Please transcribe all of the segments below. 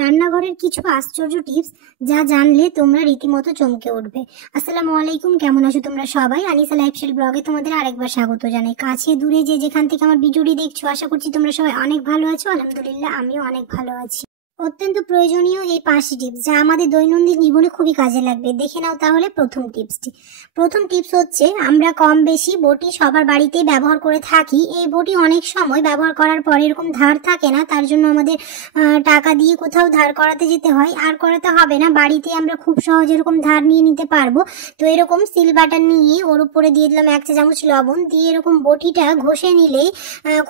রান্নাঘরের কিছু আশ্চর্য টিপস যা জানলে তোমরা রীতিমতো চমকে উঠবে। আসসালামু আলাইকুম, কেমন আছো তোমরা সবাই? আনিসা লাইফস্টাইল ব্লগে তোমাদের আরেকবার স্বাগত জানাই। কাছে দূরে যে যেখান থেকে আমার ভিডিওটি দেখছো, আশা করছি তোমরা সবাই অনেক ভালো আছো। আলহামদুলিল্লাহ, আমিও অনেক ভালো আছি। অত্যন্ত প্রয়োজনীয় এই 5টি টিপস যা আমাদের দৈনন্দিন জীবনে খুবই কাজে লাগবে। দেখে নাও তাহলে প্রথম টিপস হচ্ছে, আমরা কম বেশি বটি সবার বাড়িতেই ব্যবহার করে থাকি। এই বটি অনেক সময় ব্যবহার করার পর এরকম ধার থাকে না, তার জন্য আমাদের টাকা দিয়ে কোথাও ধার করাতে যেতে হয়। আর করাতে হবে না, বাড়িতে আমরা খুব সহজে এরকম ধার নিয়ে নিতে পারবো। তো এরকম সিল বাটার নিয়ে ওর উপরে দিয়ে দিলাম 1 চা চামচ লবণ, দিয়ে এরকম বটিটা ঘষে নিলেই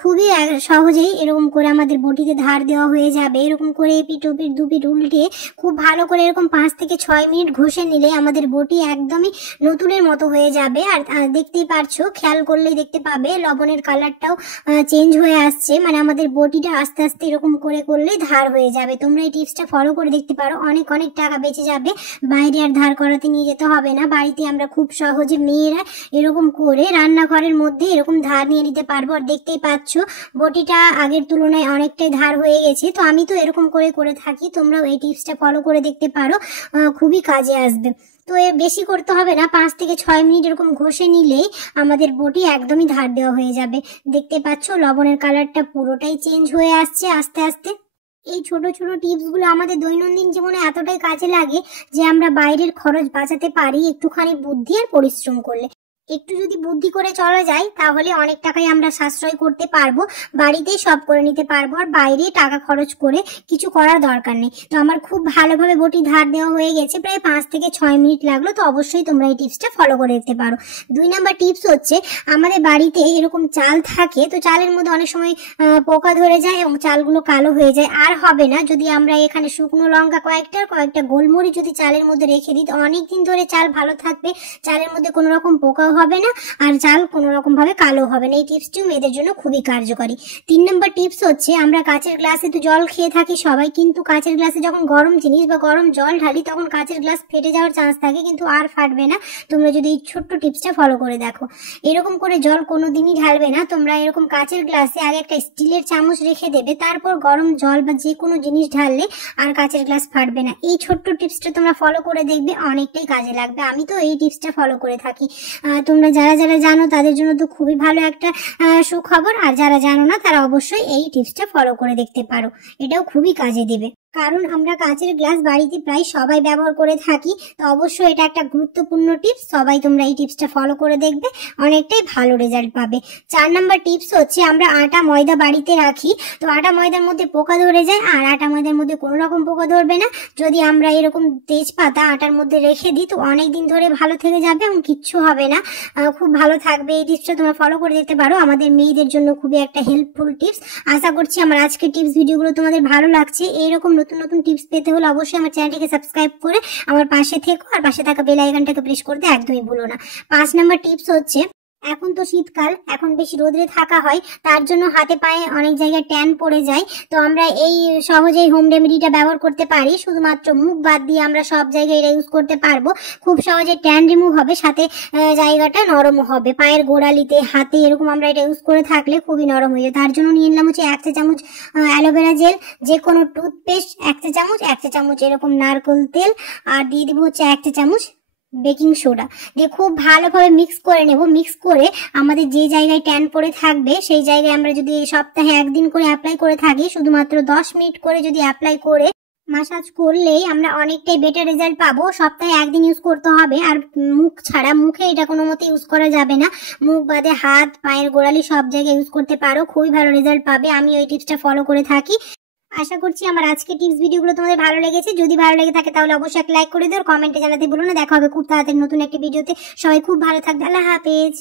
খুবই সহজেই এরকম করে আমাদের বটিতে ধার দেওয়া হয়ে যাবে। এরকম করে এপিট ওপিট দুপিট উল্টে খুব ভালো করে এরকম 5 থেকে 6 মিনিট ঘষে নিলে আমাদের বটি একদমই নতুনের মতো হয়ে যাবে। আর দেখতেই পারছো, খেয়াল করলেই দেখতে পাবে লবণের কালারটাও চেঞ্জ হয়ে আসছে, মানে আমাদের বটিটা আস্তে আস্তে এরকম করে করলে ধার হয়ে যাবে। তোমরা এই টিপসটা ফলো করে দেখতে পারো, অনেক অনেক টাকা বেঁচে যাবে। বাইরে আর ধার করাতে নিয়ে যেতে হবে না, বাড়িতে আমরা খুব সহজে মেয়েরা এরকম করে রান্নাঘরের মধ্যে এরকম ধার নিয়ে নিতে পারবো। আর দেখতেই পাচ্ছ বটিটা আগের তুলনায় অনেকটাই ধার হয়ে গেছে। তো আমি তো এরকম করে থাকি, তোমরাও এই টিপসটা ফলো করে দেখতে পারো, খুবই কাজে আসবে। তো বেশি করতে হবে না, 5 থেকে 6 মিনিট এরকম ঘষে নিলেই আমাদের বটি একদমই ধার দেওয়া হয়ে যাবে। দেখতে পাচ্ছ লবণের কালারটা পুরোটাই চেঞ্জ হয়ে আসছে আস্তে আস্তে। এই ছোট ছোট টিপসগুলো আমাদের দৈনন্দিন জীবনে এতটাই কাজে লাগে যে আমরা বাইরের খরচ বাঁচাতে পারি একটুখানি বুদ্ধি আর পরিশ্রম করলে। একটু যদি বুদ্ধি করে চলা যায় তাহলে অনেক টাকাই আমরা সাশ্রয় করতে পারবো, বাড়িতেই সব করে নিতে পারবো, আর বাইরে টাকা খরচ করে কিছু করার দরকার নেই। তো আমার খুব ভালোভাবে বটি ধার দেওয়া হয়ে গেছে, প্রায় 5 থেকে 6 মিনিট লাগলো। তো অবশ্যই তোমরা এই টিপসটা ফলো করে দেখতে পারো। 2 নাম্বার টিপস হচ্ছে, আমাদের বাড়িতে এরকম চাল থাকে, তো চালের মধ্যে অনেক সময় পোকা ধরে যায় এবং চালগুলো কালো হয়ে যায়। আর হবে না যদি আমরা এখানে শুকনো লঙ্কা কয়েকটা গোলমরিচ যদি চালের মধ্যে রেখে দিই, তো অনেকদিন ধরে চাল ভালো থাকবে, চালের মধ্যে কোনো রকম পোকা হবে না আর চাল কোনো রকম ভাবে কালো হবে না। এই টিপসটিও মেয়েদের জন্য খুবই কার্যকরী। 3 নম্বর টিপস হচ্ছে, আমরা কাচের গ্লাসে তো জল খেয়ে থাকি সবাই, কিন্তু কাচের গ্লাসে যখন গরম জিনিস বা গরম জল ঢালি তখন কাচের গ্লাস ফেটে যাওয়ার চান্স থাকে, কিন্তু আর ফাটবে না তোমরা যদি এই ছোট্ট টিপসটা ফলো করে দেখো। এরকম করে জল কোনোদিনই ঢালবে না, তোমরা এরকম কাচের গ্লাসে আগে একটা স্টিলের চামচ রেখে দেবে, তারপর গরম জল বা যে কোনো জিনিস ঢাললে আর কাচের গ্লাস ফাটবে না। এই ছোট্ট টিপসটা তোমরা ফলো করে দেখবে, অনেকটাই কাজে লাগবে। আমি তো এই টিপসটা ফলো করে থাকি। তোমরা যারা যারা জানো তাদের জন্য তো খুবই ভালো একটা সুখবর, আর যারা জানো না তারা অবশ্যই এই টিপসটা ফলো করে দেখতে পারো, এটাও খুবই কাজে দেবে। কারণ আমরা কাচের গ্লাস বাড়িতে প্রায় সবাই ব্যবহার করে থাকি, তো অবশ্যই এটা একটা গুরুত্বপূর্ণ টিপস। সবাই তোমরা এই টিপসটা ফলো করে দেখবে, অনেকটাই ভালো রেজাল্ট পাবে। 4 নাম্বার টিপস হচ্ছে, আমরা আটা ময়দা বাড়িতে রাখি, তো আটা ময়দার মধ্যে পোকা ধরে যায়, আর আটা ময়দার মধ্যে কোনো রকম পোকা ধরবে না যদি আমরা এরকম তেজপাতা আটার মধ্যে রেখে দিই। তো অনেক দিন ধরে ভালো থেকে যাবে এবং কিচ্ছু হবে না, খুব ভালো থাকবে। এই টিপসটা তোমরা ফলো করে দেখতে পারো, আমাদের মেয়েদের জন্য খুবই একটা হেল্পফুল টিপস। আশা করছি আমার আজকের টিপস ভিডিওগুলো তোমাদের ভালো লাগছে। এইরকম নতুন নতুন টিপস পেতে হলে অবশ্যই আমার চ্যানেলটিকে সাবস্ক্রাইব করে আমার পাশে থেকো, আর পাশে থাকা বেল আইকনটাকে প্রেস করতে একদমই ভুলো না। 5 নাম্বার টিপস হচ্ছে, এখন তো শীতকাল, এখন বেশি রোদে থাকা হয়, তার জন্য হাতে পায়ে অনেক জায়গায় ট্যান পড়ে যায়। তো আমরা এই সহজেই হোম রেমেডিটা ব্যবহার করতে পারি, শুধুমাত্র মুখ বাদ দিয়ে আমরা সব জায়গায় এটা ইউজ করতে পারবো। খুব সহজে ট্যান রিমুভ হবে, সাথে জায়গাটা নরমও হবে। পায়ের গোড়ালিতে, হাতে এরকম আমরা এটা ইউজ করে থাকলে খুবই নরম হয়ে যায়। তার জন্য নিয়ে নিলাম হচ্ছে 1 চা চামচ অ্যালোভেরা জেল, যে কোনো টুথপেস্ট 1 চা চামচ, 1 চা চামচ এরকম নারকেল তেল, আর দিয়ে দিব হচ্ছে 1 চা চামচ বেকিং সোডা, দিয়ে খুব ভালোভাবে মিক্স করে নেব। মিক্স করে আমাদের যে জায়গায় ট্যান পড়ে থাকবে সেই জায়গায় আমরা যদি সপ্তাহে 1 দিন করে অ্যাপ্লাই করে থাকি, শুধুমাত্র 10 মিনিট করে যদি অ্যাপ্লাই করে মাসাজ করলেই আমরা অনেকটাই বেটার রেজাল্ট পাবো। সপ্তাহে 1 দিন ইউজ করতে হবে, আর মুখ ছাড়া, মুখে এটা কোনো মতে ইউজ করা যাবে না, মুখ বাদে হাত পায়ের গোড়ালি সব জায়গায় ইউজ করতে পারো, খুবই ভালো রেজাল্ট পাবে। আমি ওই টিপসটা ফলো করে থাকি। আশা করছি আমার আজকের টিপস ভিডিওগুলো তোমাদের ভালো লেগেছে। যদি ভালো লেগে থাকে তাহলে অবশ্যই একটা লাইক করে দিও, কমেন্টে জানাতে ভুলো না। দেখা হবে খুব তাড়াতাড়ি নতুন একটা ভিডিওতে। সবাই খুব ভালো থাকবে, আল্লাহ হাফেজ।